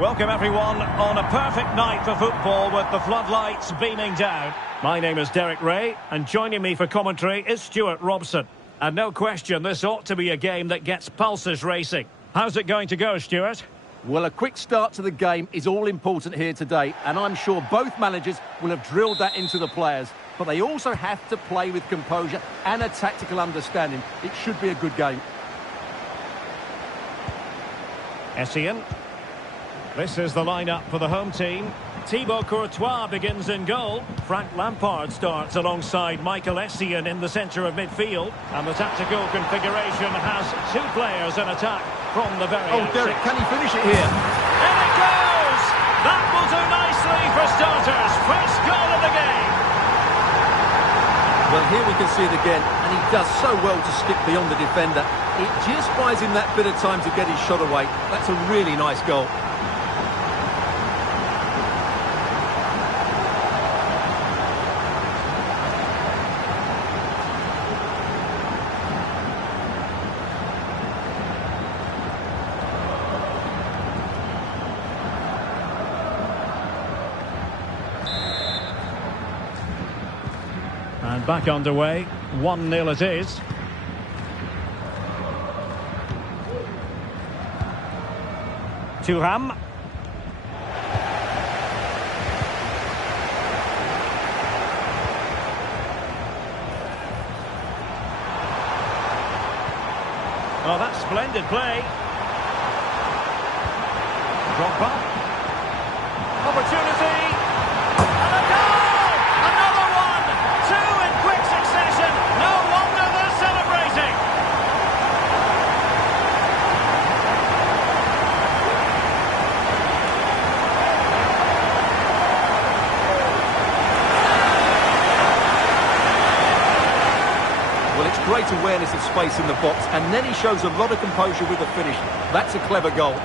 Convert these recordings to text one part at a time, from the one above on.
Welcome everyone on a perfect night for football with the floodlights beaming down. My name is Derek Ray and joining me for commentary is Stuart Robson. And no question, this ought to be a game that gets pulses racing. How's it going to go, Stuart? Well, a quick start to the game is all important here today, and I'm sure both managers will have drilled that into the players. But they also have to play with composure and a tactical understanding. It should be a good game. Essien. This is the lineup for the home team. Thibaut Courtois begins in goal. Frank Lampard starts alongside Michael Essien in the centre of midfield. And the tactical configuration has two players in attack from the very outset. Derek, can he finish it here? In it goes! That will do nicely for starters. First goal of the game. Well, here we can see it again, and he does so well to skip beyond the defender. It just buys him that bit of time to get his shot away. That's a really nice goal. And back underway, 1-0 it is. Thuram. Oh, that's splendid play. Drogba. Opportunity. And a goal! Another one! Two in quick succession. No wonder they're celebrating. Well, it's great awareness of space in the box, and then he shows a lot of composure with the finish. That's a clever goal.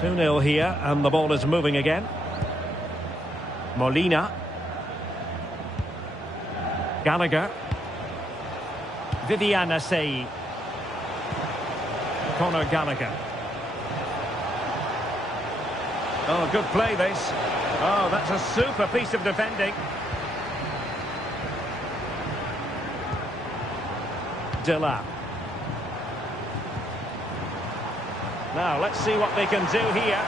Two 0 here, and the ball is moving again. Molina. Gallagher. Vivian Assayi. Conor Gallagher. Oh, good play this. Oh, that's a super piece of defending. Dela. Now, let's see what they can do here.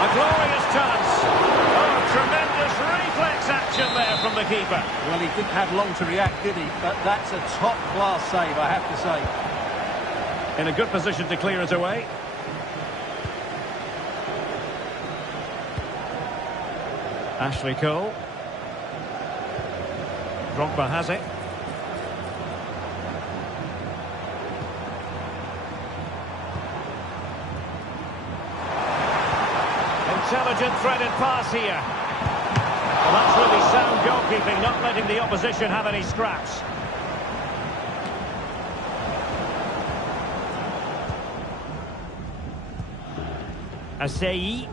A glorious chance. Oh, tremendous reflex action there from the keeper. Well, he didn't have long to react, did he? But that's a top-class save, I have to say. In a good position to clear it away. Ashley Cole. Drogba has it. Intelligent threaded pass here. Well, that's really sound goalkeeping, not letting the opposition have any scraps. Assayi.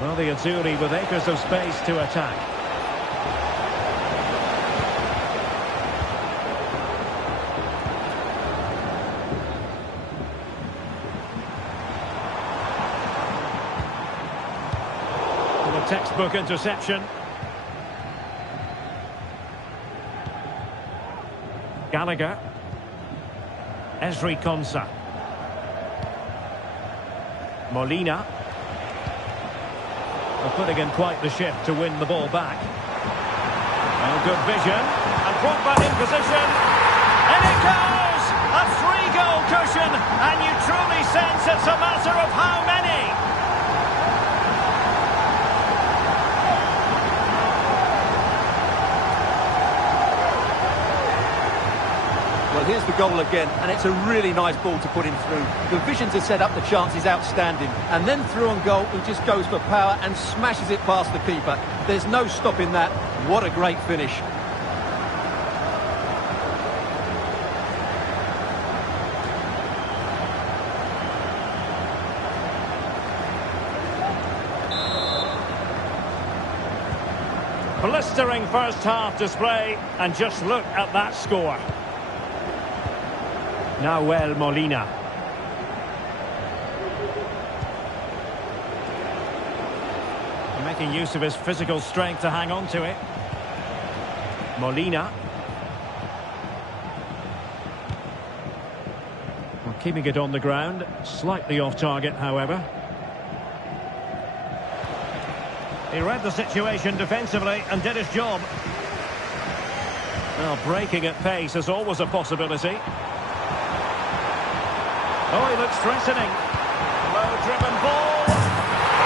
Well, the Azzurri with acres of space to attack. Textbook interception. Gallagher. Ezri Konsa. Molina. Well, putting in quite the shift to win the ball back. Oh, good vision. And Drogba in position. And it goes! A 3-goal cushion. And you truly sense it's a matter of how many. Well, here's the goal again, and it's a really nice ball to put him through. The vision to set up the chance is outstanding. And then through on goal, he just goes for power and smashes it past the keeper. There's no stopping that. What a great finish. Blistering first half display, and just look at that score. Nahuel Molina. Making use of his physical strength to hang on to it. Molina. Well, keeping it on the ground, slightly off target, however. He read the situation defensively and did his job. Well, breaking at pace is always a possibility. Oh, he looks threatening. Low-driven ball.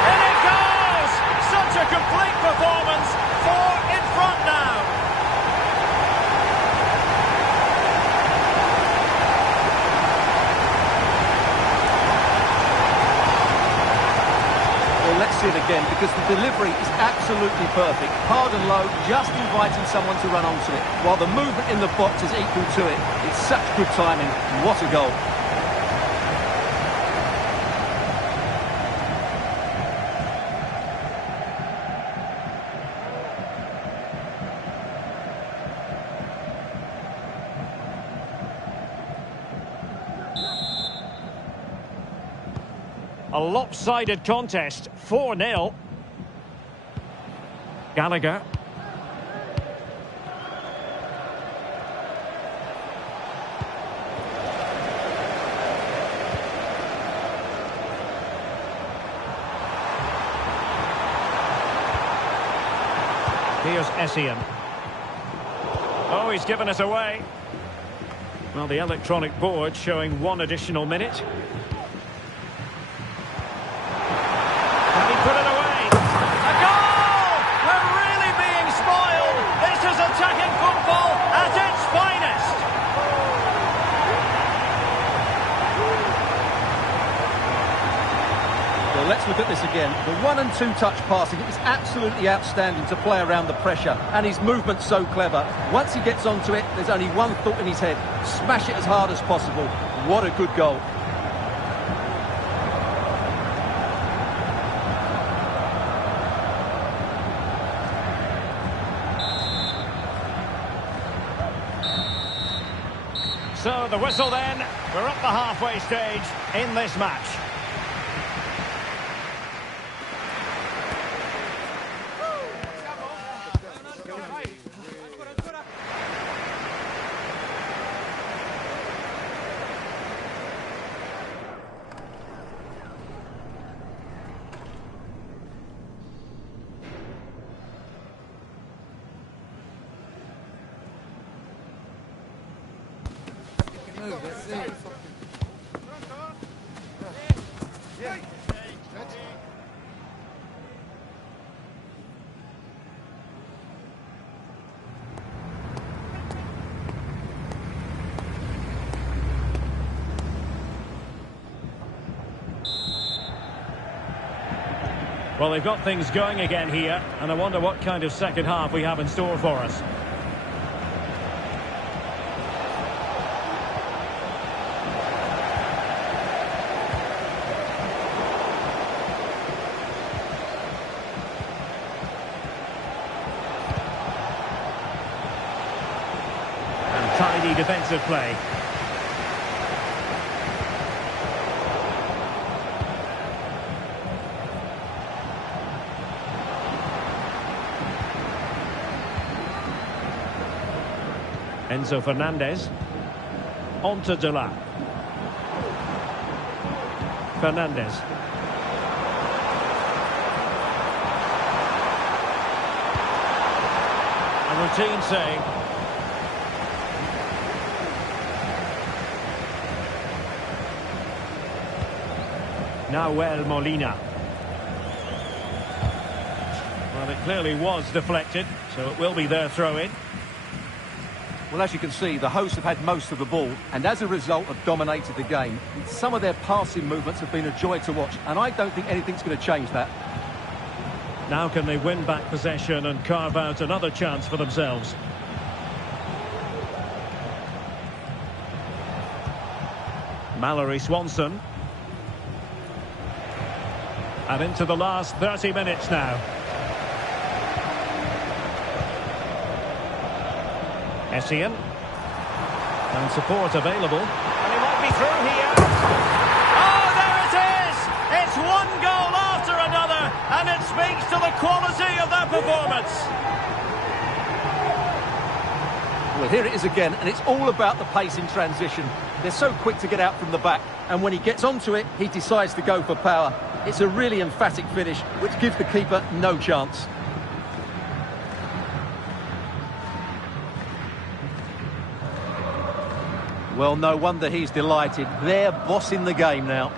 In it goes! Such a complete performance. 4 in front now. Well, let's see it again, because the delivery is absolutely perfect. Hard and low, just inviting someone to run onto it, while the movement in the box is equal to it. It's such good timing. What a goal. A lopsided contest, 4-0. Gallagher. Here's Essien. Oh, he's given us away. Well, the electronic board showing 1 additional minute. Put it away. A goal! We're really being spoiled. This is attacking football at its finest. Well, let's look at this again. The 1 and 2 touch passing is absolutely outstanding to play around the pressure, and his movement's so clever. Once he gets onto it, there's only one thought in his head: smash it as hard as possible. What a good goal. So the whistle then. We're up the halfway stage in this match. Well, they've got things going again here, and I wonder what kind of second half we have in store for us. And tidy defensive play. Enzo Fernandez. On to Dela. Fernandez. A routine save. Nahuel Molina. Well, it clearly was deflected, so it will be their throw-in. Well, as you can see, the hosts have had most of the ball, and as a result have dominated the game. Some of their passing movements have been a joy to watch, and I don't think anything's going to change that. Now can they win back possession and carve out another chance for themselves? Mallory Swanson. And into the last 30 minutes now. Essien. And support available. And he might be through here. Oh, there it is! It's one goal after another, and it speaks to the quality of that performance. Well, here it is again, and it's all about the pace in transition. They're so quick to get out from the back, and when he gets onto it, he decides to go for power. It's a really emphatic finish, which gives the keeper no chance. Well, no wonder he's delighted. They're bossing the game now.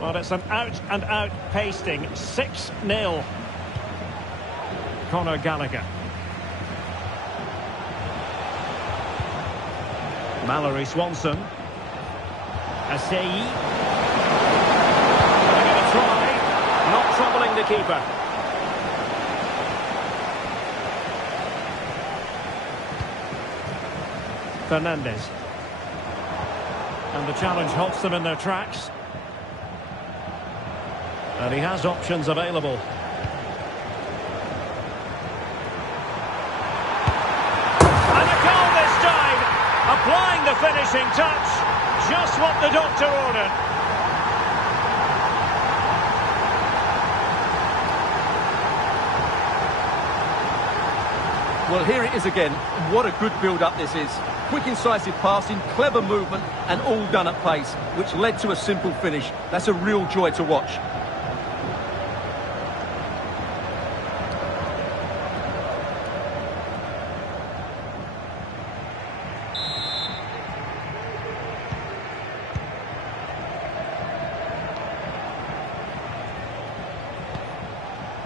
Well, it's an out-and-out pasting. 6-0. Conor Gallagher. Mallory Swanson. Asseyi. They're going to try. Not troubling the keeper. Fernandez. And the challenge halts them in their tracks. And he has options available. And a goal this time! Applying the finishing touch. Just what the doctor ordered. Well, here it is again. What a good build-up this is. Quick, incisive passing, clever movement, and all done at pace, which led to a simple finish. That's a real joy to watch.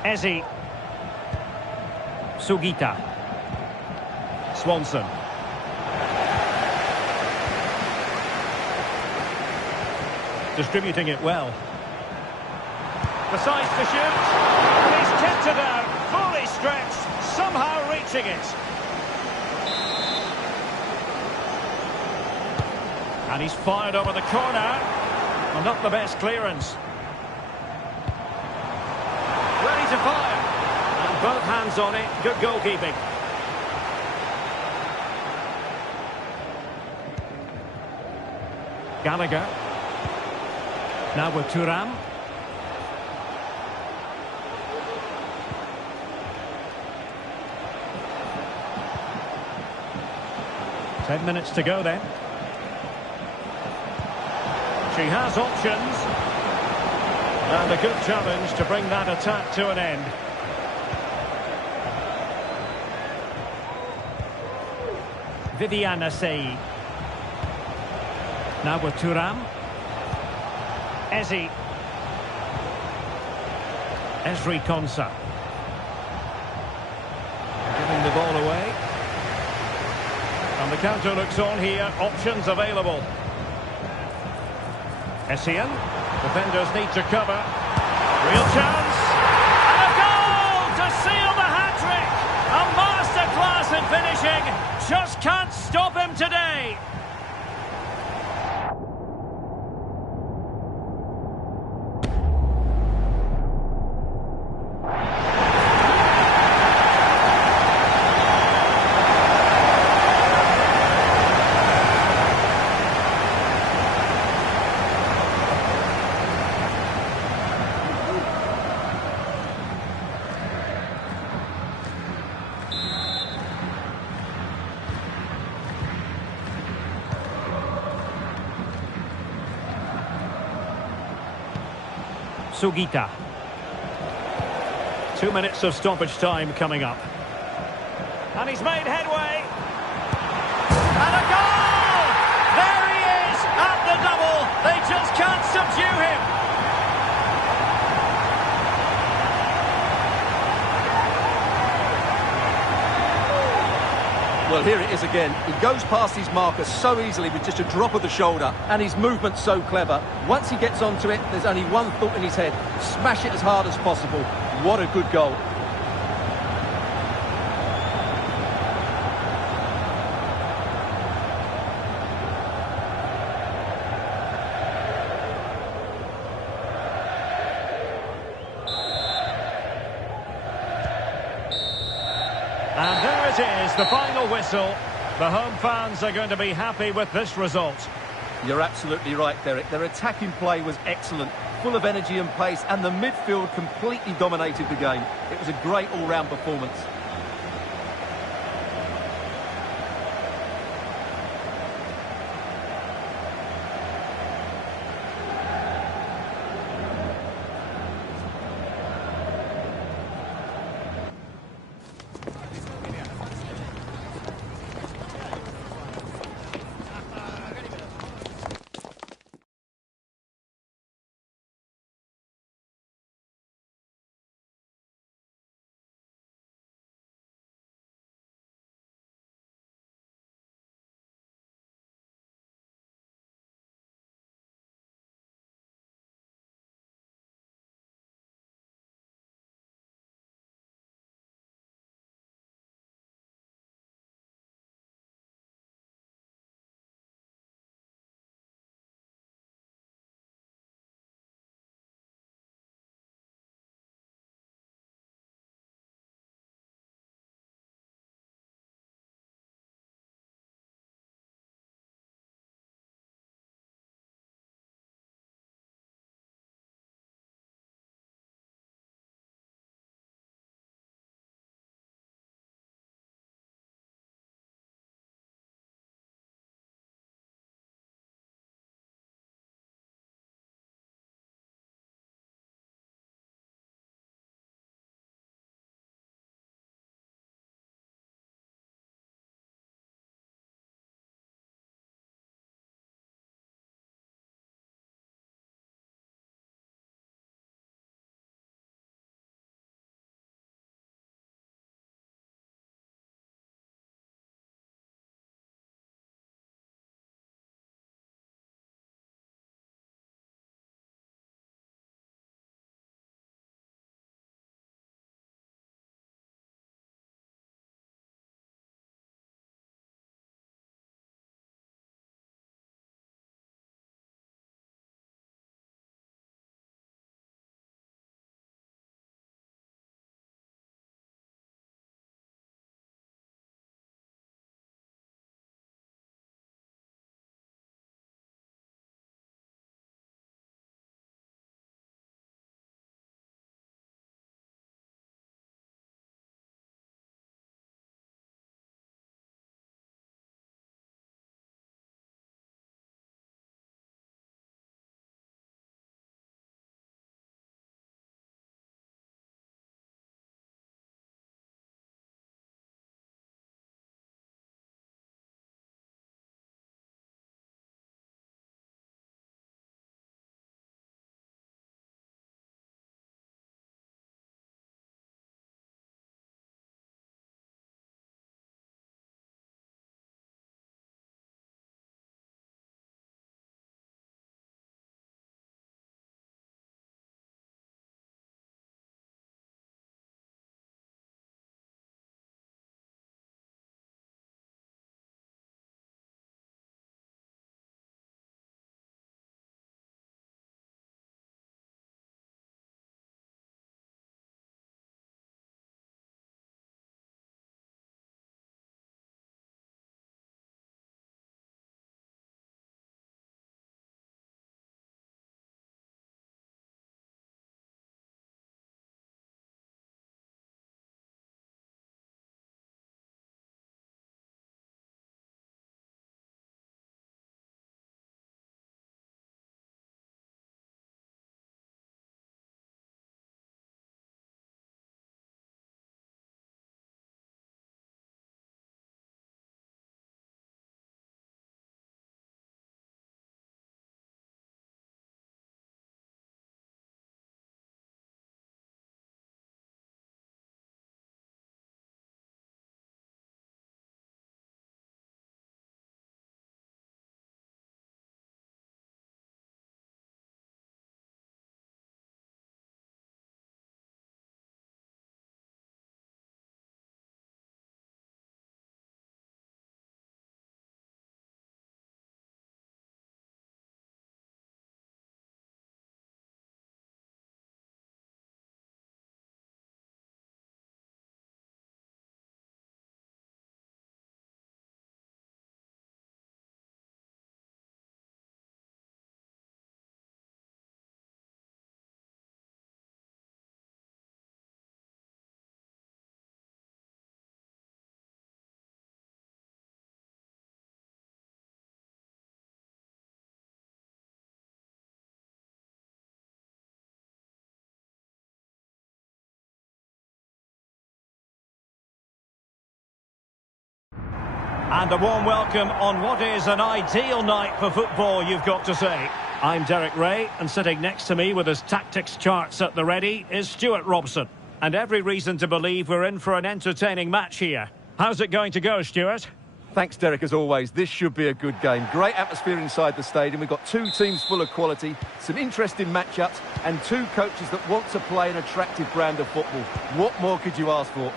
Eze. Sugita. Swanson. Distributing it well. Decides to shoot. He's kept it out. Fully stretched. Somehow reaching it. And he's fired over the corner. Well, not the best clearance. Ready to fire. And both hands on it. Good goalkeeping. Gallagher. Now with Thuram. Ten minutes to go then. She has options. And a good challenge to bring that attack to an end. Viviana Asseyi. Now with Thuram. Eze. Esri Konsa. Giving the ball away. And the counter looks on here. Options available. Essien. Defenders need to cover. Real chance. And a goal to seal the hat-trick. A masterclass in finishing. Just can't stop him today. Sugita. 2 minutes of stoppage time coming up. And he's made headway. And a goal! There he is at the double. They just can't subdue him. Well, here it is again. He goes past his marker so easily with just a drop of the shoulder, and his movement's so clever. Once he gets onto it, there's only one thought in his head: smash it as hard as possible. What a good goal. And there it is, the final whistle. The home fans are going to be happy with this result. You're absolutely right, Derek. Their attacking play was excellent, full of energy and pace, and the midfield completely dominated the game. It was a great all-round performance. And a warm welcome on what is an ideal night for football, you've got to say. I'm Derek Ray, and sitting next to me with his tactics charts at the ready is Stuart Robson. And every reason to believe we're in for an entertaining match here. How's it going to go, Stuart? Thanks, Derek, as always. This should be a good game. Great atmosphere inside the stadium. We've got two teams full of quality, some interesting matchups, and two coaches that want to play an attractive brand of football. What more could you ask for?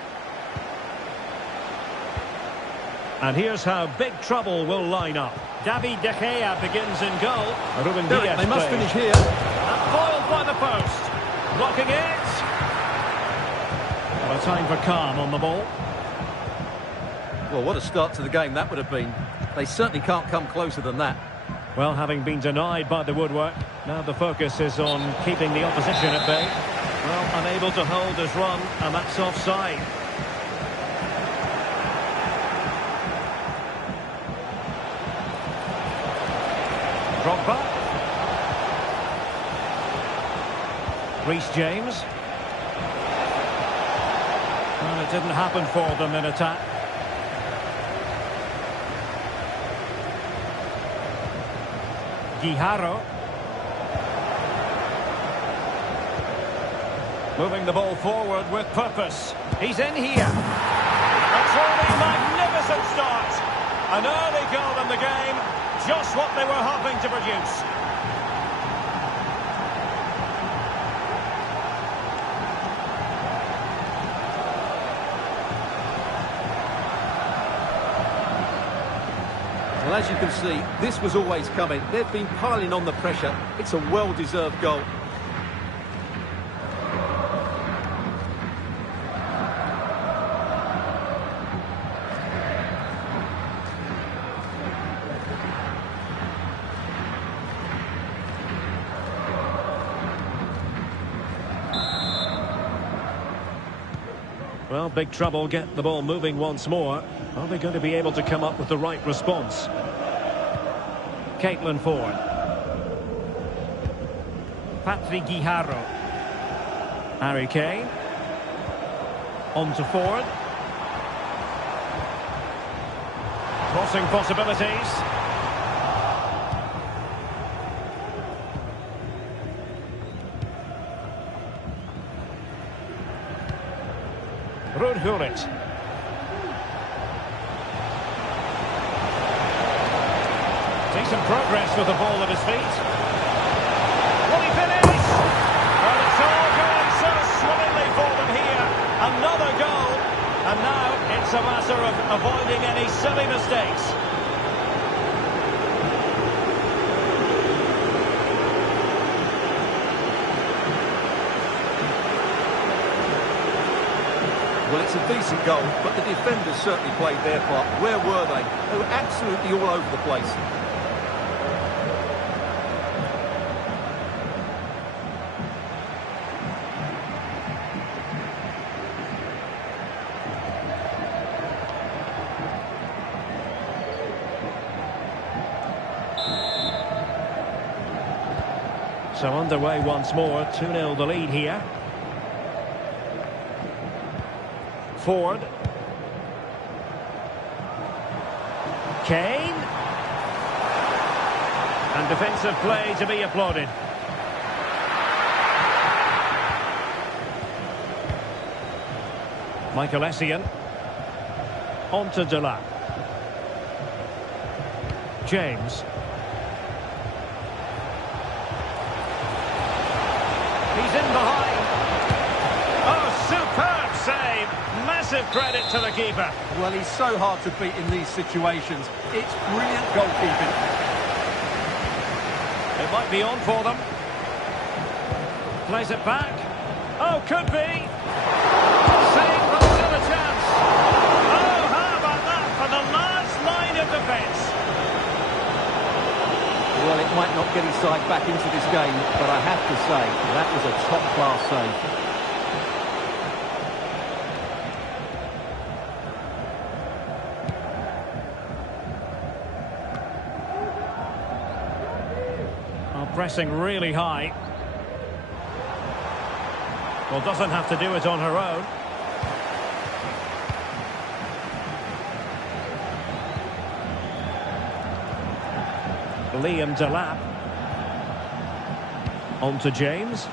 And here's how Big Trouble will line up. David De Gea begins in goal. Ruben Derek, Diaz they must plays. finish here. And foiled by the post. Blocking it. Well, a time for calm on the ball. Well, what a start to the game that would have been. They certainly can't come closer than that. Well, having been denied by the woodwork, now the focus is on keeping the opposition at bay. Well, unable to hold his run, and that's offside. Drogba. Reece James. Well, it didn't happen for them in attack. Guijarro. Moving the ball forward with purpose. He's in here. A truly magnificent start. An early goal in the game. Just what they were hoping to produce. Well, as you can see, this was always coming. They've been piling on the pressure. It's a well-deserved goal. Well, Big Trouble get the ball moving once more. Are they going to be able to come up with the right response? Caitlin Ford. Patrick Guijarro. Harry Kane. On to Ford. Crossing possibilities. Rudhurit. Decent progress with the ball at his feet. Will he finish? Well, it's all going so swimmingly for them here. Another goal. And now it's a matter of avoiding any silly mistakes. Well, it's a decent goal, but the defenders certainly played their part. Where were they? They were absolutely all over the place. So underway once more, 2-0 the lead here. Ford. Kane. And defensive play to be applauded. Michael Essien. On to Delap. James. He's in behind. Oh, superb save. Massive credit to the keeper. Well, he's so hard to beat in these situations. It's brilliant goalkeeping. It might be on for them. Plays it back. Oh, could be. Save, but still a chance. Oh, how about that for the last line of defence? Well, it might not get his side back into this game, but I have to say, that was a top-class save. Pressing really high. Well, doesn't have to do it on her own. Liam Delap. On to James.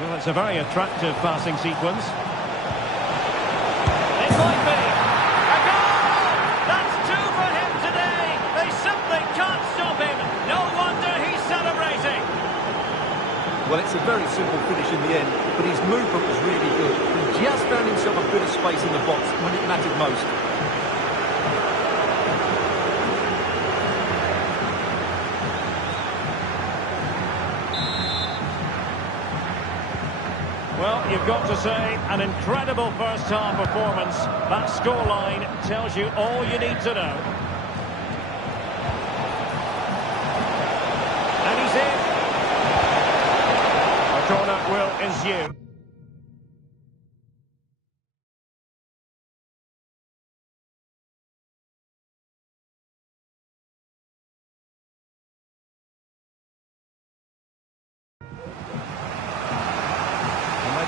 Well, it's a very attractive passing sequence. It might be. A goal! That's two for him today. They simply can't stop him. No wonder he's celebrating. Well, it's a very simple finish in the end, but his movement was really good. He just found himself a bit of space in the box when it mattered most. Well, you've got to say, an incredible first-half performance. That scoreline tells you all you need to know. And he's in. A corner will ensue.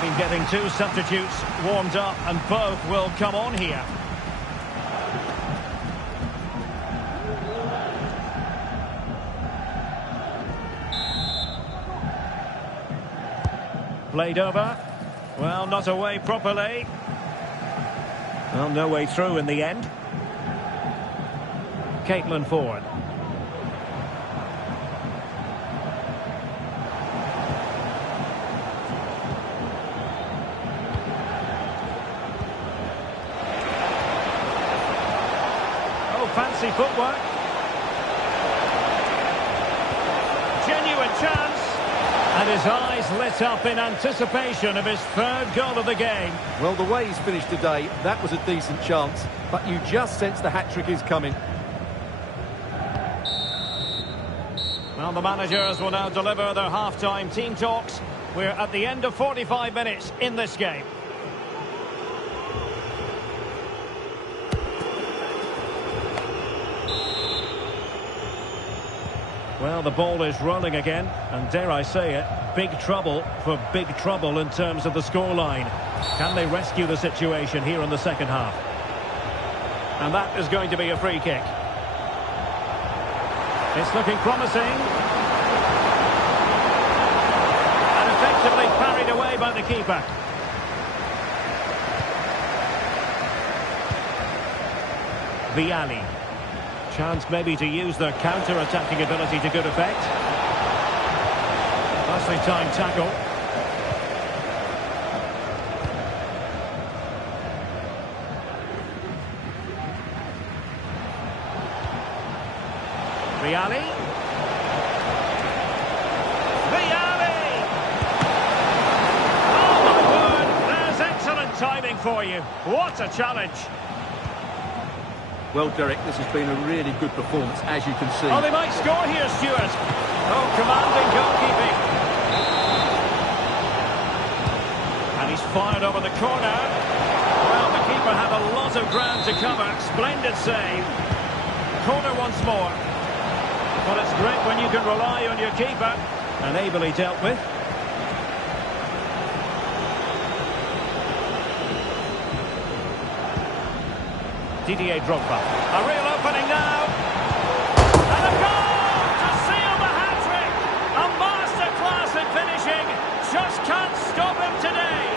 Maybe getting two substitutes warmed up, and both will come on here. Played over. Well, not away properly. Well, no way through in the end. Caitlin Ford. Fancy footwork. Genuine chance. And his eyes lit up in anticipation of his third goal of the game. Well, the way he's finished today, that was a decent chance. But you just sense the hat-trick is coming. Well, the managers will now deliver their half-time team talks. We're at the end of 45 minutes in this game. Well, the ball is rolling again, and dare I say it, big trouble for big trouble in terms of the scoreline. Can they rescue the situation here in the second half? And that is going to be a free kick. It's looking promising. And effectively parried away by the keeper. Viali. Chance maybe to use their counter-attacking ability to good effect. Nicely timed tackle. Viali. Viali! Oh my word, there's excellent timing for you. What a challenge. Well, Derek, this has been a really good performance, as you can see. Oh, they might score here, Stuart. Oh, commanding goalkeeping. And he's fired over the corner. Well, the keeper had a lot of ground to cover. Splendid save. Corner once more. But it's great when you can rely on your keeper. And ably dealt with. Didier Drogba. A real opening now. And a goal to seal the hat-trick. A masterclass in finishing. Just can't stop him today.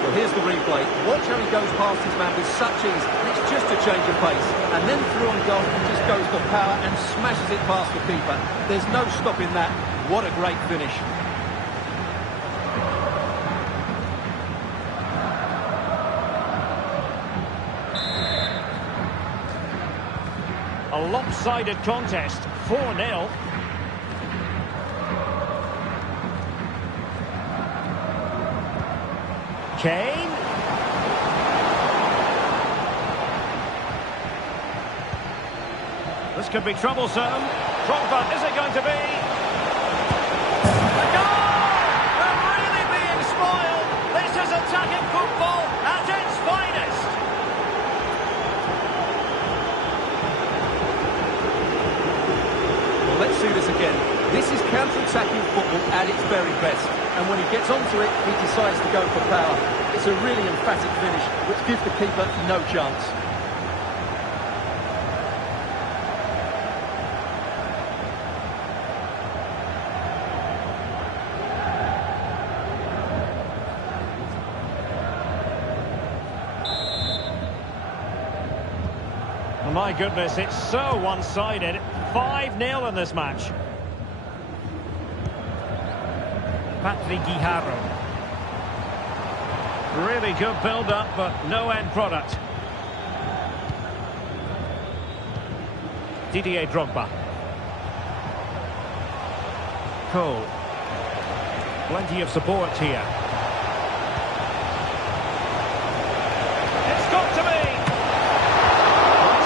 Well, here's the replay. Watch how he goes past his man with such ease. It's just a change of pace. And then through on goal, he just goes for power and smashes it past the keeper. There's no stopping that. What a great finish. A lopsided contest, 4-0. Kane. This could be troublesome. Drogba, is it going to be? A goal! We're really being spoiled. This is attacking football at its finest. Let's see this again. This is counter-attacking football at its very very best. And when he gets onto it, he decides to go for power. It's a really emphatic finish, which gives the keeper no chance. My goodness, it's so one-sided. 5-0 in this match. Patrick Guijarro. Really good build-up, but no end product. Didier Drogba. Cole. Plenty of support here. It's got to be!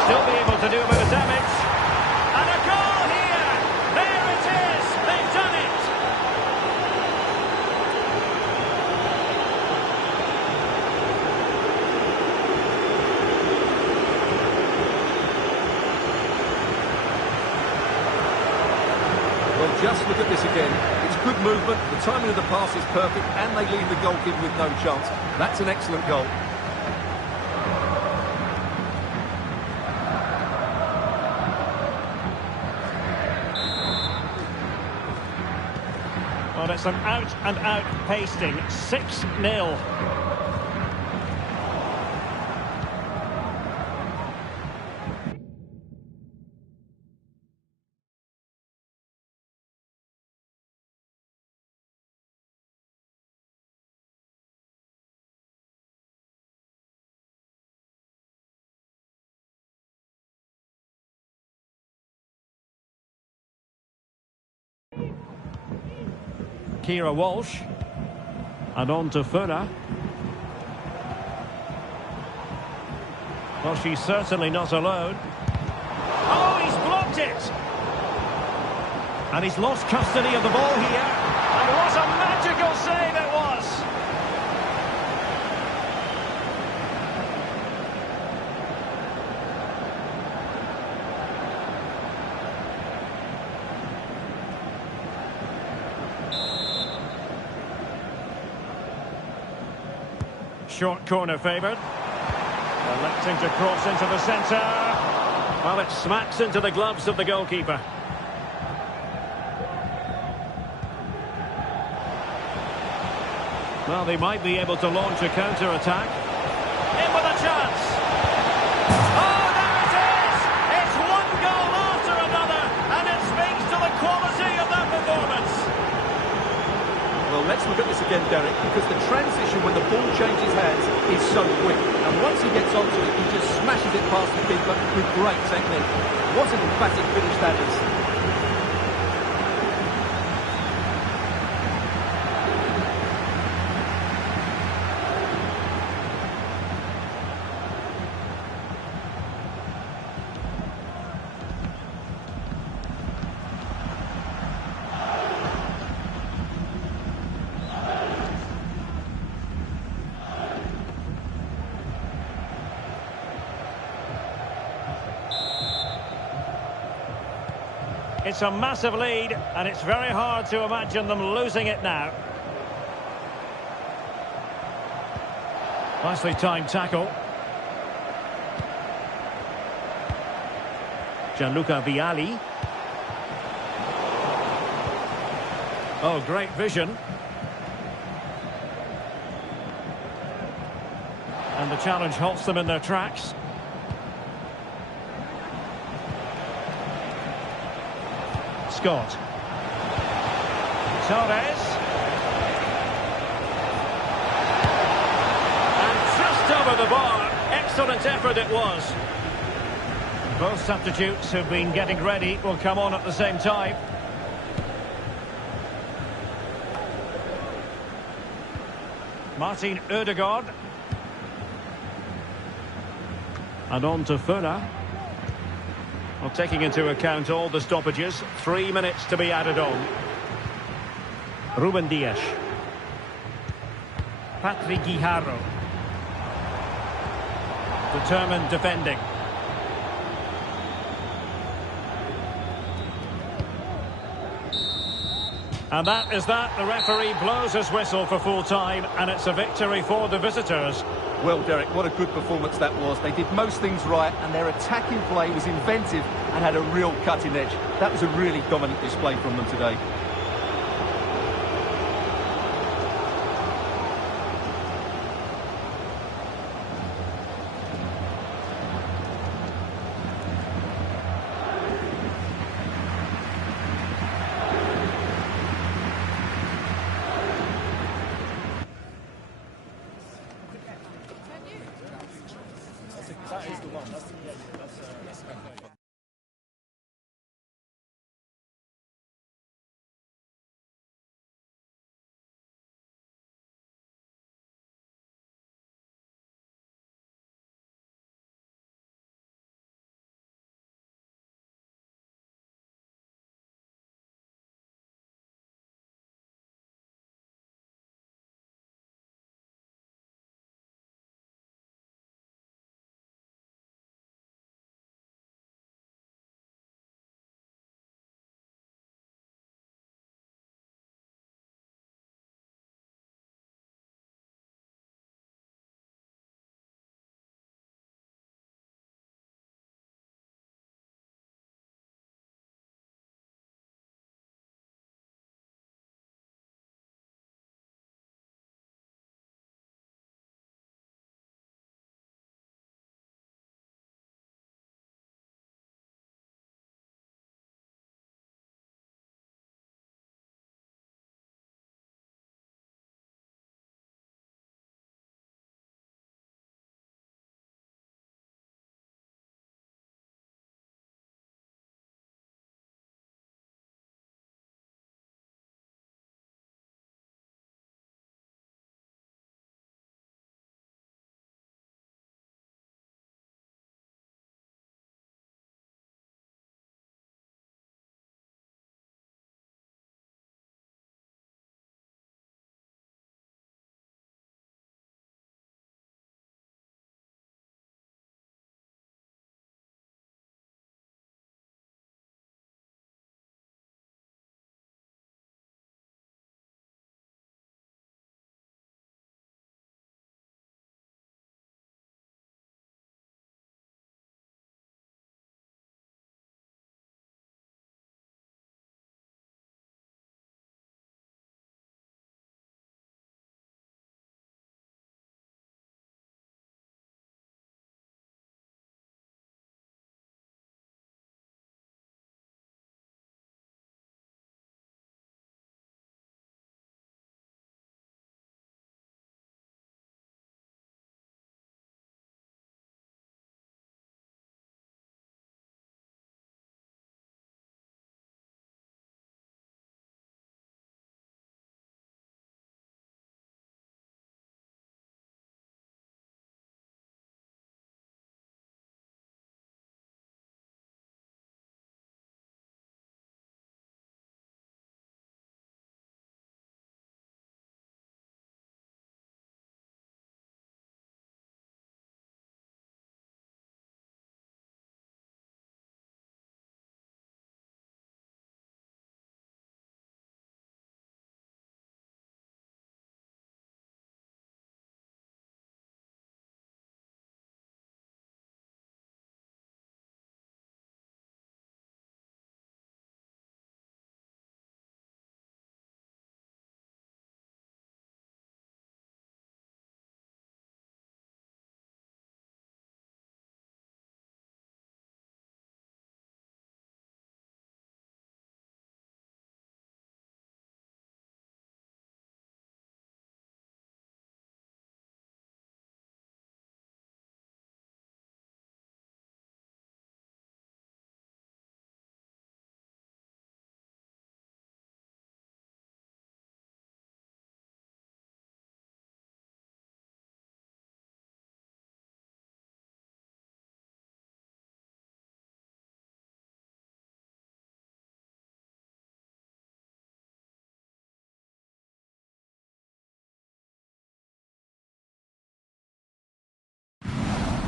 Still be able to do a bit of damage. And a goal here! There it is! They've done it! Well, just look at this again. It's good movement, the timing of the pass is perfect, and they leave the goalkeeper with no chance. That's an excellent goal. Well, it's an out-and-out pasting. 6-0. Kira Walsh. And on to Funa. Well, she's certainly not alone. Oh, he's blocked it! And he's lost custody of the ball here. And what a magical save it was! Short corner favoured. Electing to cross into the centre. Well, it smacks into the gloves of the goalkeeper. Well, they might be able to launch a counter-attack. In with a chance. Oh, there it is! It's one goal after another, and it speaks to the quality of their performance. Well, let's look at this again, Derek, because the transition when the ball changes hands is so quick. And once he gets onto it, he just smashes it past the keeper with great technique. What an emphatic finish that is. It's a massive lead, and it's very hard to imagine them losing it now. Nicely timed tackle. Gianluca Vialli. Oh, great vision. And the challenge halts them in their tracks. Scott. Torres. And just over the bar. Excellent effort it was. Both substitutes who've been getting ready will come on at the same time. Martin Ødegaard. And on to Funa. Well, taking into account all the stoppages, 3 minutes to be added on. Ruben Dias. Patrick Guijarro. Determined defending. And that is that. The referee blows his whistle for full time, and it's a victory for the visitors. Well, Derek, what a good performance that was. They did most things right, and their attacking play was inventive and had a real cutting edge. That was a really dominant display from them today. That is the one. That's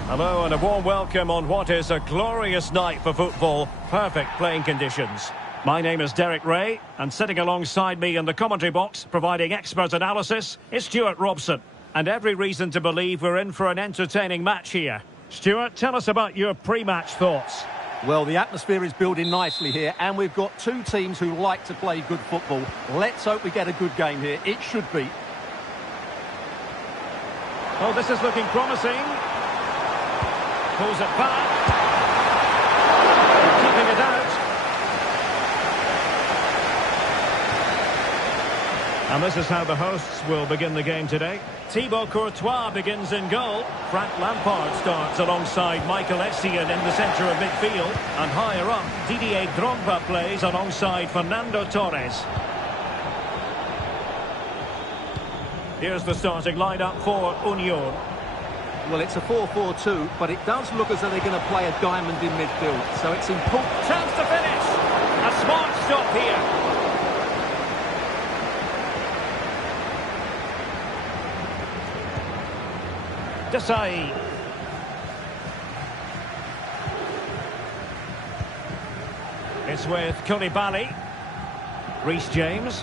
Hello and a warm welcome on what is a glorious night for football. Perfect playing conditions. My name is Derek Ray, and sitting alongside me in the commentary box, providing expert analysis, is Stuart Robson. And every reason to believe we're in for an entertaining match here. Stuart, tell us about your pre-match thoughts. Well, the atmosphere is building nicely here, and we've got two teams who like to play good football. Let's hope we get a good game here. It should be. Oh, this is looking promising. Pulls it back. Keeping it out. And this is how the hosts will begin the game today. Thibaut Courtois begins in goal. Frank Lampard starts alongside Michael Essien in the centre of midfield. And higher up, Didier Drogba plays alongside Fernando Torres. Here's the starting lineup for Union. Well, it's a 4-4-2, but it does look as though they're going to play a diamond in midfield. So it's important. Chance to finish. A smart stop here. Desai. It's with Koulibaly. Reece James.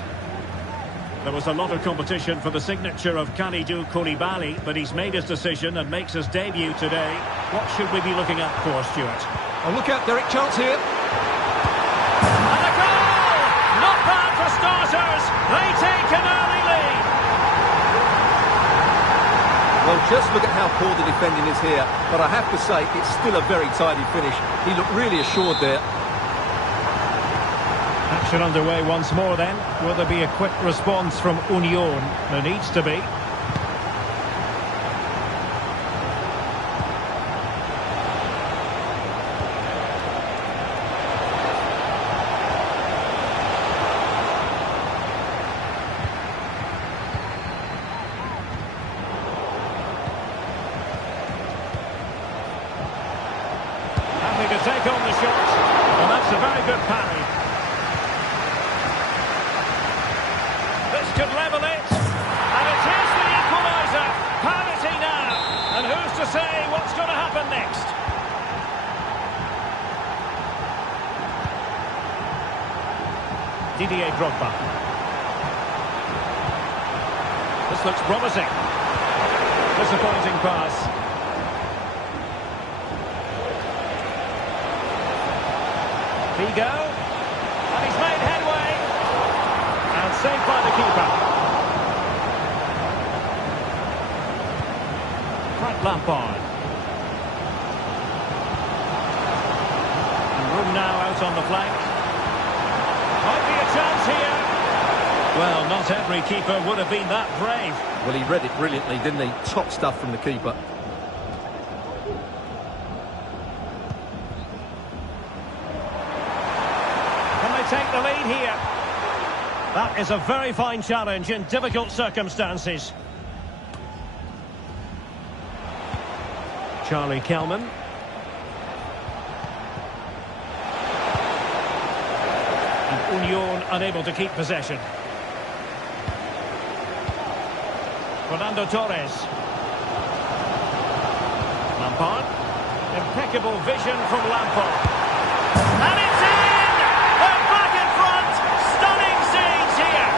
There was a lot of competition for the signature of Kalidou Koulibaly, but he's made his decision and makes his debut today. What should we be looking at for, Stuart? Oh, look out, Derek, chance here. And a goal! Not bad for starters. They take an early lead. Well, just look at how poor the defending is here. But I have to say, it's still a very tidy finish. He looked really assured there. Action underway once more then. Will there be a quick response from Union? There needs to be. Happy to take on the shot. And that's a very good parry. Could level it, and it is the equaliser. Parity now, and who's to say what's going to happen next? Didier Drogba. This looks promising. Disappointing pass. Figo, and he's made headway. Saved by the keeper. Frank Lampard. And room now out on the flank. Might be a chance here. Well, not every keeper would have been that brave. Well, he read it brilliantly, didn't he? Top stuff from the keeper. Can they take the lead here? That is a very fine challenge in difficult circumstances. Charlie Kelman. And Union unable to keep possession. Fernando Torres. Lampard. Impeccable vision from Lampard. And it's in! They're back in front! Stunning scenes here!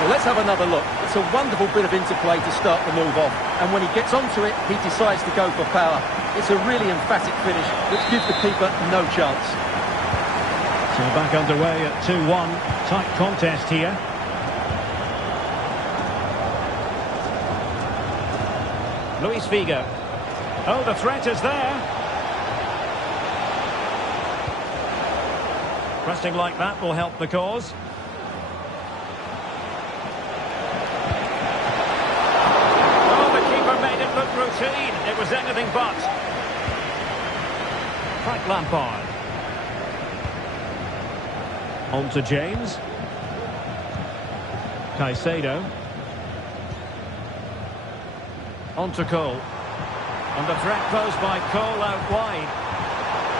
Well, let's have another look. It's a wonderful bit of interplay to start the move off. And when he gets onto it, he decides to go for power. It's a really emphatic finish, which gives the keeper no chance. So back underway at 2-1. Tight contest here. Luis Figo. Oh, the threat is there. Pressing like that will help the cause. Oh, the keeper made it look routine. It was anything but. Frank Lampard. On to James. Caicedo. On to Cole. And the threat posed by Cole out wide.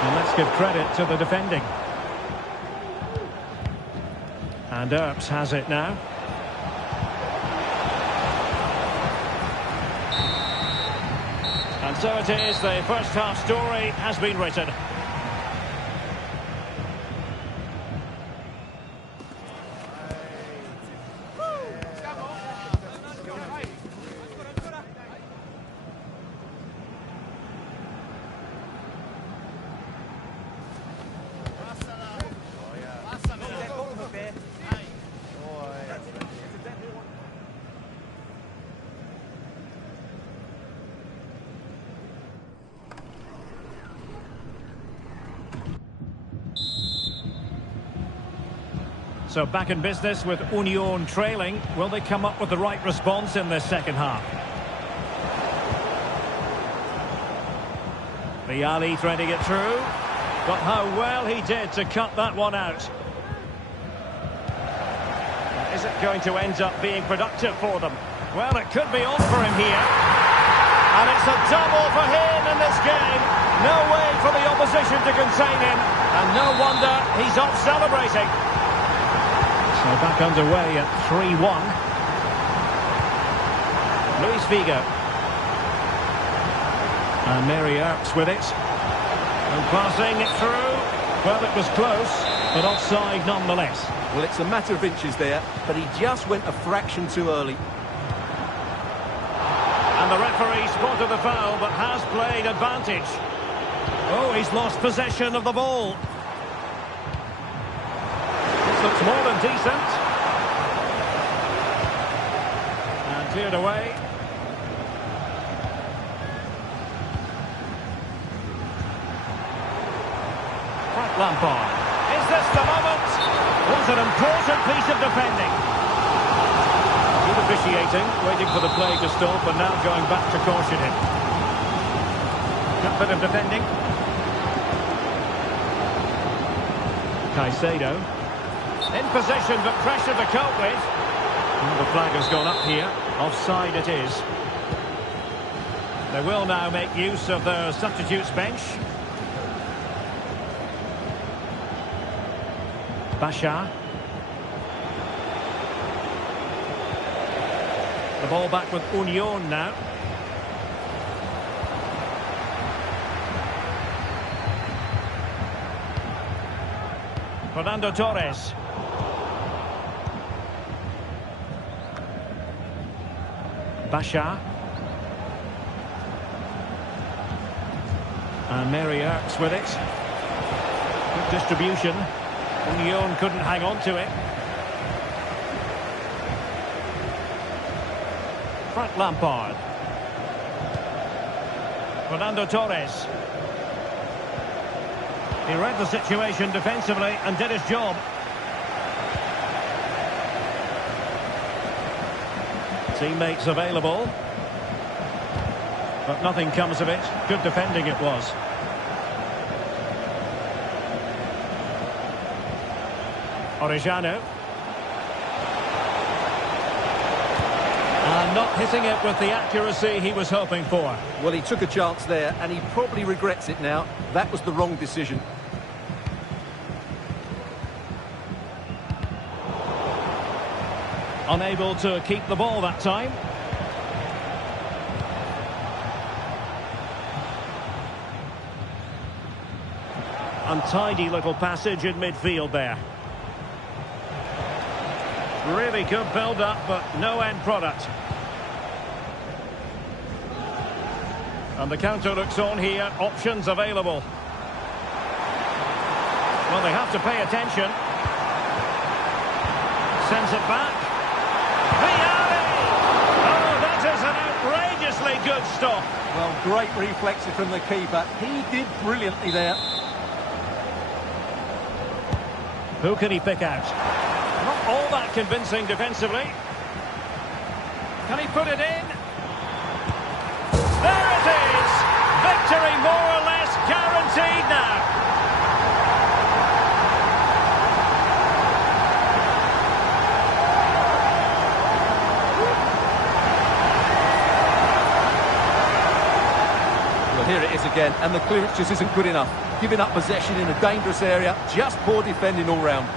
And let's give credit to the defending. And Earps has it now. And So it is, the first half story has been written. So back in business with Union trailing. Will they come up with the right response in this second half? Vialli threading it through. But how well he did to cut that one out. Is it going to end up being productive for them? Well, it could be on for him here. And it's a double for him in this game. No way for the opposition to contain him. And no wonder he's off celebrating. So back underway at 3-1. Luis Figo. And Mary Earps with it. And passing it through. Well, it was close, but offside nonetheless. Well, it's a matter of inches there, but he just went a fraction too early. And the referee spotted the foul, but has played advantage. Oh, he's lost possession of the ball. Looks more than decent. And cleared away. Frank Lampard. Is this the moment? Was an important piece of defending. Good officiating, waiting for the play to stop, and now going back to caution him. That bit of defending. Caicedo. In possession, but pressure to cope with. And the flag has gone up here. Offside it is. They will now make use of their substitutes bench. Bashar. The ball back with Union now. Fernando Torres. Bashar. And Mary Earps with it. Good distribution. Union couldn't hang on to it. Frank Lampard. Fernando Torres. He read the situation defensively and did his job. Teammates available. But nothing comes of it. Good defending it was. Orejano. And not hitting it with the accuracy he was hoping for. Well, he took a chance there, and he probably regrets it now. That was the wrong decision. Unable to keep the ball that time. Untidy little passage in midfield there. Really good build-up, but no end product. And the counter looks on here. Options available. Well, they have to pay attention. Sends it back. Vialli! Oh, that is an outrageously good stop. Well, great reflexes from the keeper. He did brilliantly there. Who can he pick out? Not all that convincing defensively. Can he put it in? There it is! Victory more or less guaranteed now. Well, here it is again, and the clearance just isn't good enough. Giving up possession in a dangerous area, just poor defending all round.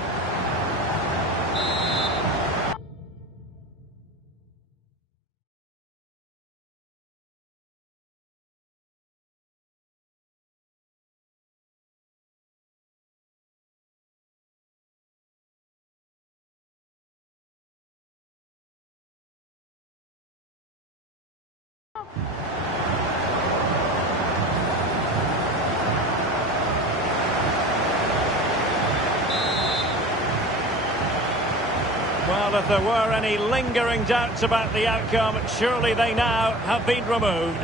Well, if there were any lingering doubts about the outcome, surely they now have been removed.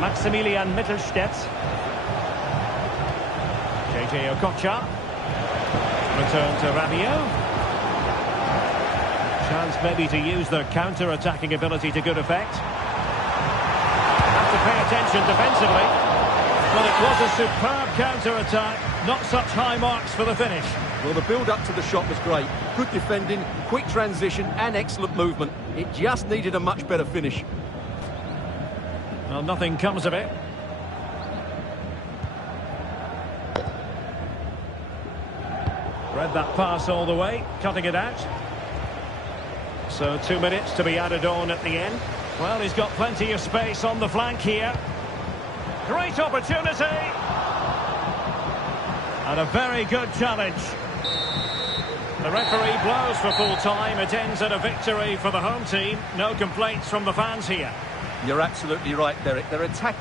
Maximilian Mittelstädt. JJ Okocha. Return to Rabiot. Chance maybe to use their counter-attacking ability to good effect. Have to pay attention defensively. Well, it was a superb counter-attack. Not such high marks for the finish. Well, the build-up to the shot was great. Good defending, quick transition and excellent movement. It just needed a much better finish. Well, nothing comes of it. Read that pass all the way, cutting it out. So 2 minutes to be added on at the end. Well, he's got plenty of space on the flank here. Great opportunity. And a very good challenge. The referee blows for full time. It ends at a victory for the home team. No complaints from the fans here. You're absolutely right, Derek. They're attacking.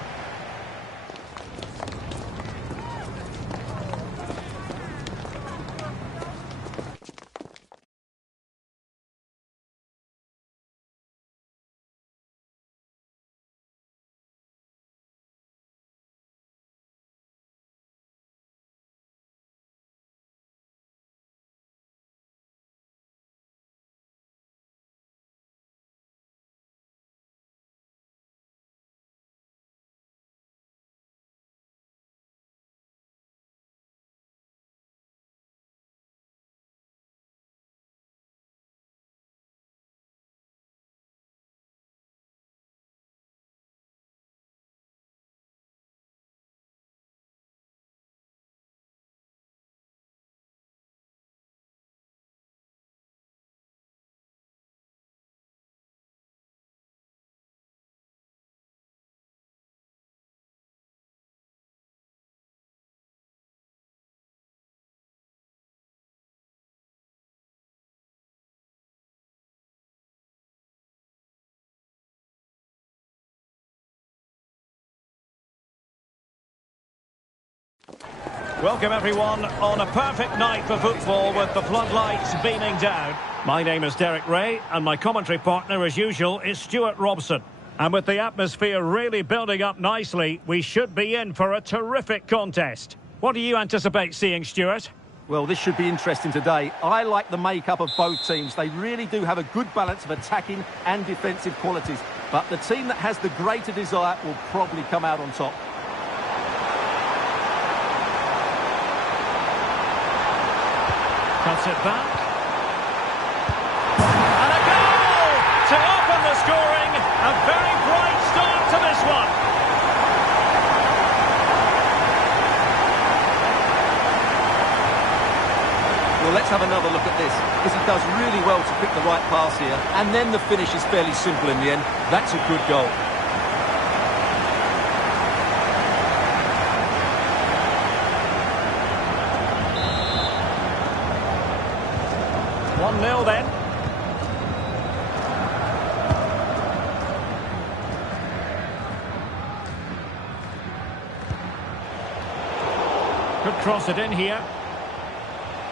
Welcome everyone on a perfect night for football with the floodlights beaming down. My name is Derek Ray and my commentary partner as usual is Stuart Robson. And with the atmosphere really building up nicely, we should be in for a terrific contest. What do you anticipate seeing, Stuart? Well, this should be interesting today. I like the makeup of both teams. They really do have a good balance of attacking and defensive qualities. But the team that has the greater desire will probably come out on top. Cuts it back. And a goal to open the scoring. A very bright start to this one. Well, let's have another look at this, because he does really well to pick the right pass here, and then the finish is fairly simple in the end. That's a good goal. 1-0 then. Could cross it in here.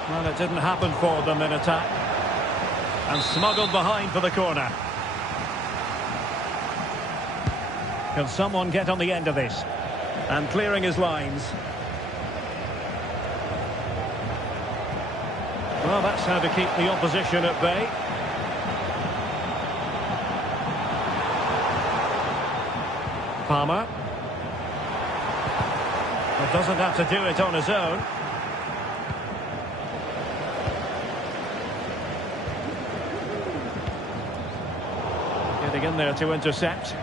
Well, it didn't happen for them in attack. And smuggled behind for the corner. Can someone get on the end of this? And clearing his lines. Well, that's how to keep the opposition at bay. Palmer. Well, doesn't have to do it on his own. Getting in there to intercept.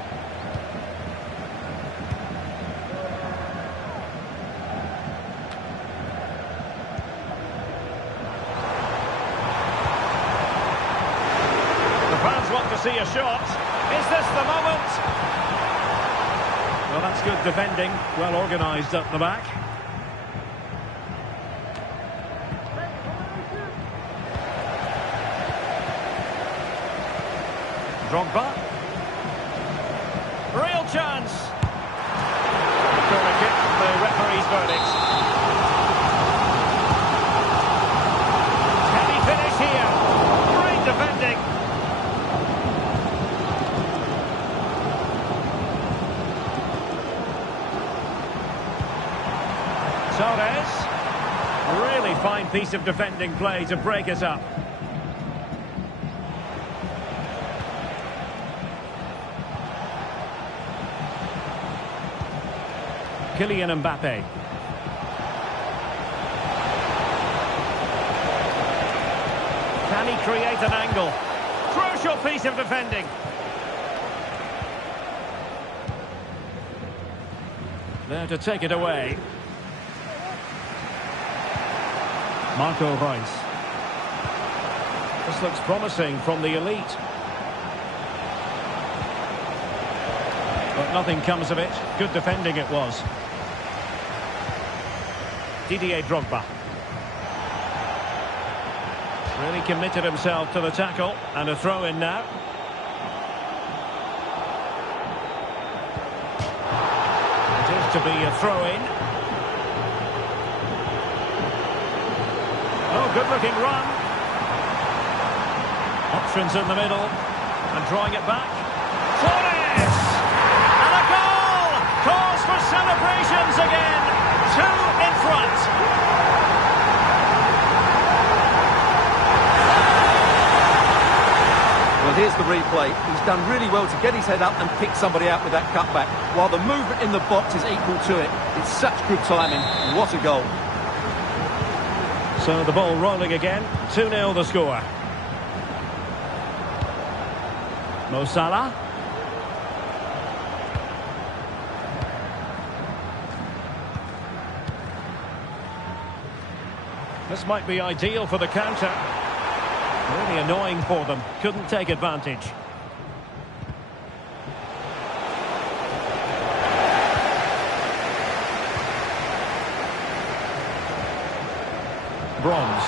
Want to see a shot. Is this the moment? Well, that's good defending. Well organised up the back. Drogba. Real chance. Corner kick, the referee's verdict. Torres. Really fine piece of defending play to break us up. Kylian Mbappe. Can he create an angle? Crucial piece of defending. There to take it away. Marco Reus. This looks promising from the elite. But nothing comes of it. Good defending it was. Didier Drogba. Really committed himself to the tackle. And a throw-in now. It is to be a throw-in. Oh, good-looking run. Options in the middle. And drawing it back. Torres! And a goal! Cause for celebrations again. 2 in front. Well, here's the replay. He's done really well to get his head up and pick somebody out with that cutback, while the movement in the box is equal to it. It's such good timing. What a goal. So the ball rolling again. 2-0 the score. Mo Salah. This might be ideal for the counter. Really annoying for them. Couldn't take advantage. Bronze.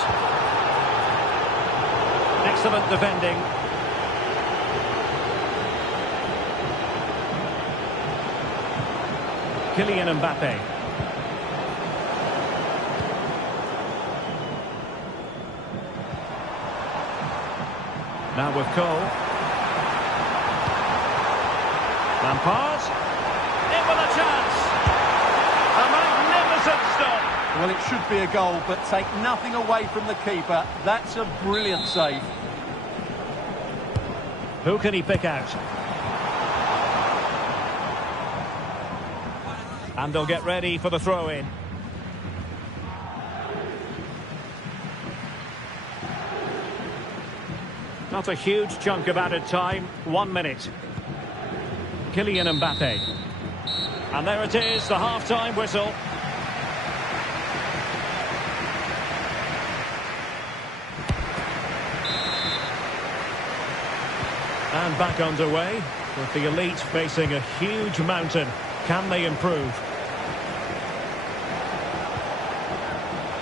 Excellent defending. Kylian Mbappe. Now with Cole. Lampard. In with a chance. A magnificent stop. Well, it should be a goal, but take nothing away from the keeper. That's a brilliant save. Who can he pick out? And they'll get ready for the throw-in. Not a huge chunk of added time. 1 minute. Kylian Mbappe. And there it is, the half-time whistle. And back underway, with the elite facing a huge mountain. Can they improve?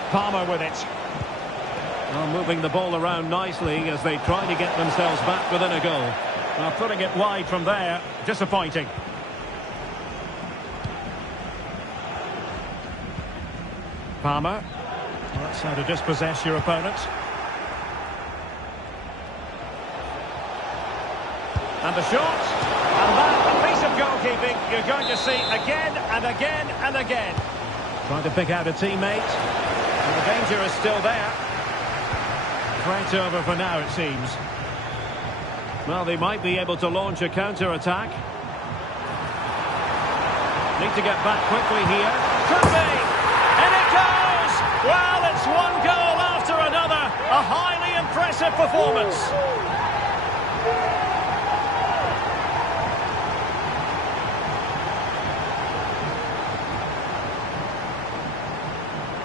Palmer with it. Well, moving the ball around nicely as they try to get themselves back within a goal. Well, putting it wide from there, disappointing. Palmer. That's how to dispossess your opponent. And the shot. And that, a piece of goalkeeping you're going to see again and again and again. Trying to pick out a teammate. And the danger is still there. Threat over for now, it seems. Well, they might be able to launch a counter-attack. Need to get back quickly here. Could be! And it goes! Well, it's one goal after another. A highly impressive performance.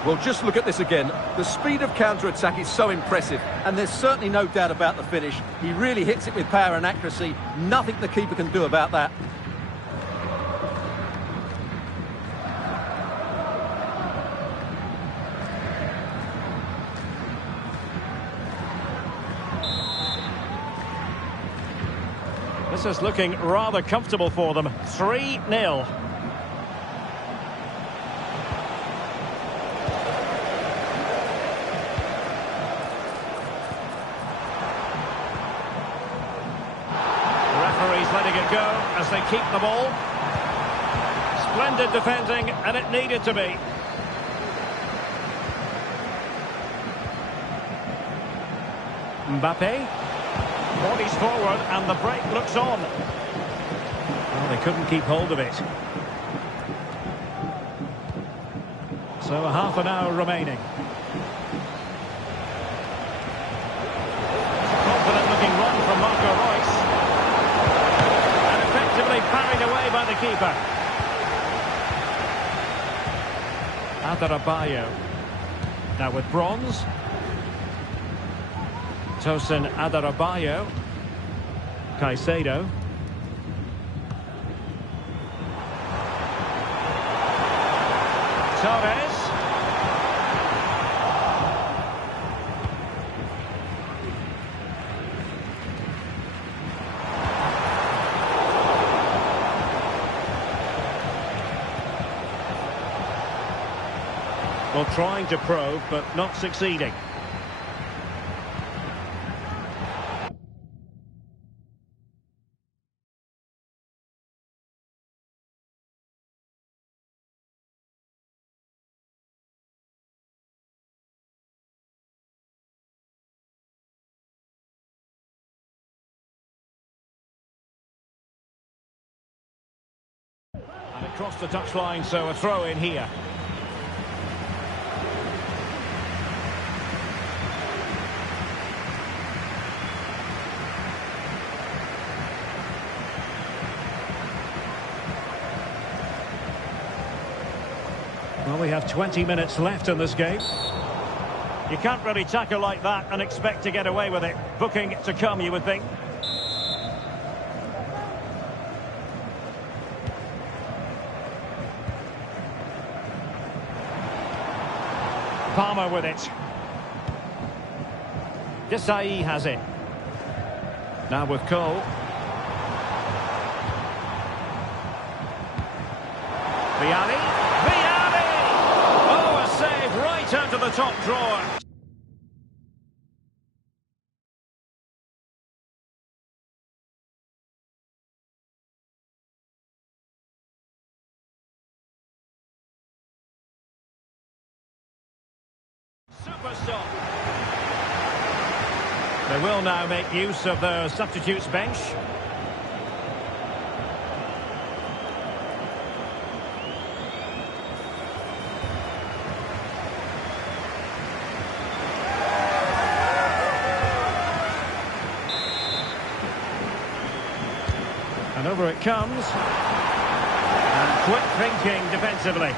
Well, just look at this again. The speed of counter-attack is so impressive, and there's certainly no doubt about the finish. He really hits it with power and accuracy. Nothing the keeper can do about that. This is looking rather comfortable for them. 3-0. Letting it go as they keep the ball. Splendid defending, and it needed to be. Mbappe. Bodies forward and the break looks on. Well, they couldn't keep hold of it. So a half an hour remaining. Confident looking run from Marco Reus. And effectively parried away by the keeper. Adarabioyo. Now with Bronze. Tosin Adarabioyo. Caicedo. Torres. Well, trying to probe, but not succeeding. And across the touchline, so a throw in here. Well, we have 20 minutes left in this game. You can't really tackle like that and expect to get away with it. Booking to come, you would think. Palmer with it. Desai has it. Now with Cole. Viali. Oh, a save right out of the top drawer. Super stop. They will now make use of their substitutes bench. And over it comes. And quick thinking defensively.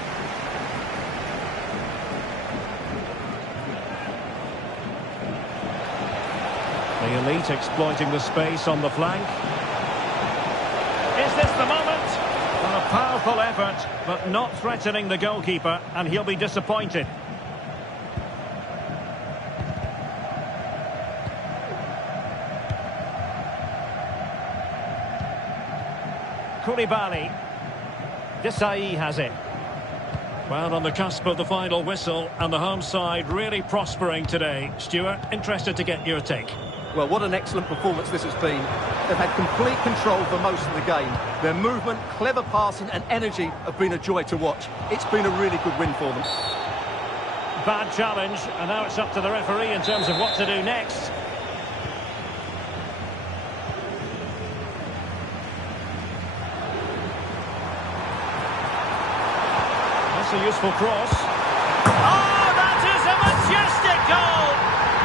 The elite exploiting the space on the flank. Is this the moment? Well, a powerful effort, but not threatening the goalkeeper, and he'll be disappointed. Koulibaly. Desai has it. Well, on the cusp of the final whistle, and the home side really prospering today. Stuart, interested to get your take. Well, what an excellent performance this has been. They've had complete control for most of the game. Their movement, clever passing and energy have been a joy to watch. It's been a really good win for them. Bad challenge, and now it's up to the referee in terms of what to do next. That's a useful cross. Oh, that is a majestic goal!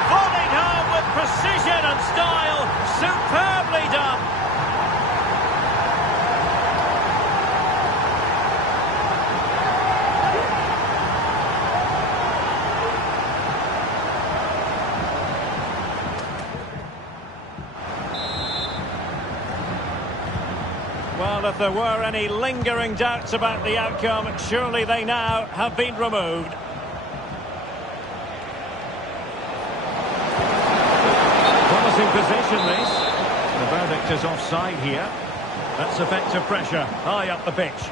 Volleyed home with precision and style. Superbly done. Well, if there were any lingering doubts about the outcome, surely they now have been removed. Promising position, this. The verdict is offside here. That's effective pressure, high up the pitch.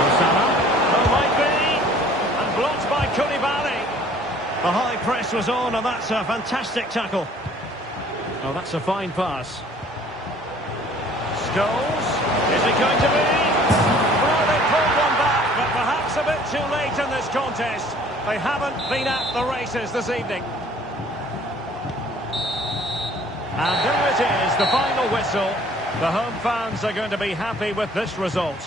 Osama. Oh, might be. And blocked by Koulibaly. The high press was on, and that's a fantastic tackle. Oh, that's a fine pass. Scholes. Is it going to be? Well, they pulled one back, but perhaps a bit too late in this this contest. They haven't been at the races this evening. And there it is, the final whistle. The home fans are going to be happy with this result.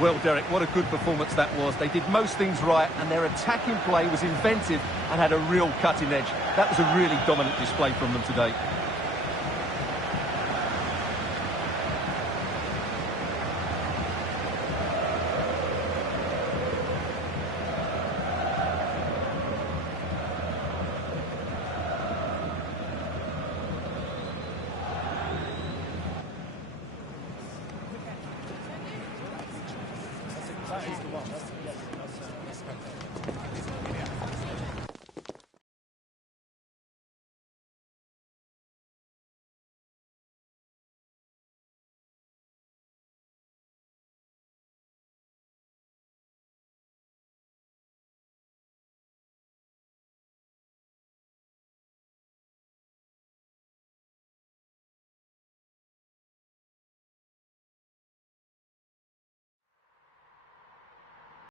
Well, Derek, what a good performance that was. They did most things right, and their attacking play was inventive and had a real cutting edge. That was a really dominant display from them today. That is the one. That's